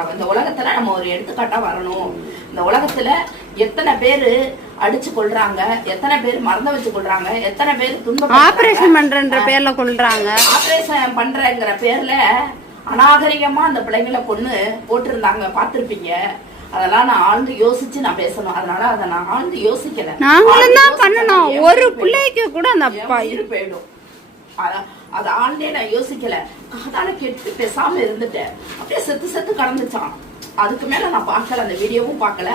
இந்த உலகத்துல நம்ம ஒரு எடுத்துக்காட்டா வரணும். இந்த உலகத்துல எத்தனை பேரு அடிச்சு கொள்றாங்க, எத்தனை பேர் மறந்து வச்சு கொள்றாங்க, எத்தனை பேர் ஆபரேஷன் பண்றன்ற பேர்ல கொள்றாங்க. ஆபரேஷன் பண்றங்கிற பேர்ல அநாகரிகமா அந்த பிள்ளைங்களை கொண்டு போட்டிருந்தாங்க, பாத்திருப்பீங்க. அதெல்லாம் நான் ஆழ்ந்து யோசிச்சு நான் பேசணும். அதனால அதை நான் ஆழ்ந்து யோசிக்கல. நாங்களும் தான் பண்ணணும். ஒரு பிள்ளைக்கு கூட அந்த அப்பா போயிடும். அது ஆண்டே நான் யோசிக்கல. காதால கேட்டு பேசாம இருந்துட்டேன். அப்படியே செத்து செத்து கடந்துச்சான். அதுக்கு மேல நான் பார்க்கல, அந்த வீடியோவும் பார்க்கல,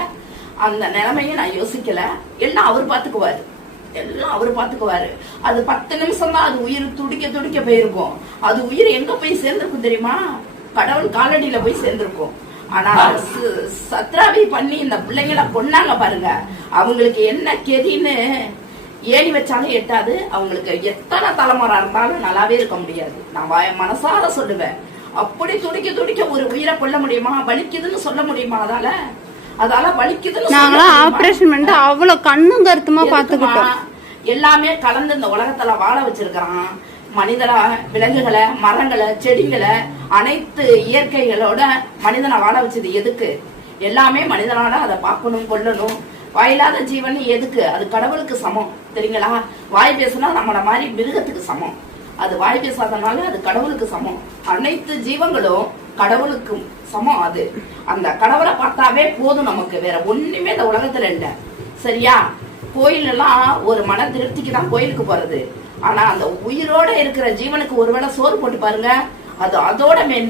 அந்த நிலைமையும் நான் யோசிக்கல. எல்லாம் அவர் பாத்துக்குவாரு, எல்லாம் அவர் பாத்துக்குவாரு. அது 10 நிமிஷம் தான் அது உயிர் துடிக்க துடிக்க போயிருக்கும். அது உயிர் எங்க போய் சேர்ந்திருக்கும் தெரியுமா? கடவுள் காலடியில போய் சேர்ந்திருக்கும். ஆனா சத்ராவி பண்ணி இந்த பிள்ளைங்களை கொன்னாங்க பாருங்க. அவங்களுக்கு என்ன கெதின்னு ஏணி வச்சாலும் எட்டாது. அவங்களுக்கு எத்தனை தலைமுறை இருந்தாலும் நல்லாவே இருக்க முடியாது. நான் மனசார சொல்லுவேன். அப்படி துடிக்க துடிக்க ஒரு உயிரை கொல்ல முடியுமா? வலிக்குதுன்னு சொல்ல முடியுமா? அதால வலிக்குதுன்னு நாங்களாம் ஆபரேஷன் பண்ணிட்டு அவ்வளவு கண்ணும் கருத்துமா பாத்துக்கிட்டோம். எல்லாமே கலந்து இந்த உலகத்துல வாழ வச்சிருக்கிறான். மனிதனை, விலங்குகளை, மரங்களை, செடிகளை, அனைத்து இயற்கைகளோட மனிதனை வாழ வச்சது எதுக்கு? எல்லாமே மனிதனால அதை பார்க்கணும், கொல்லணும். வாயில்லாத ஜீவன் எதுக்கு? அது கடவுளுக்கு சமம், தெரியுங்களா? வாய் பேசினா நம்மள மாதிரி மிருகத்துக்கு சமம். அது வாய் பேசாதனால அது கடவுளுக்கு சமம். அனைத்து ஜீவங்களும் கடவுளுக்கு சமம். அது அந்த கடவுளை பார்த்தாவே போதும் நமக்கு. வேற ஒண்ணுமே இந்த உலகத்துல இல்ல. சரியா? கோயில் எல்லாம் ஒரு மன திருப்திக்கு தான் கோயிலுக்கு போறது. ஆனா அந்த உயிரோட இருக்கிற ஜீவனுக்கு ஒருவேளை சோறு போட்டு பாருங்க, அது அதோட மேன்மை.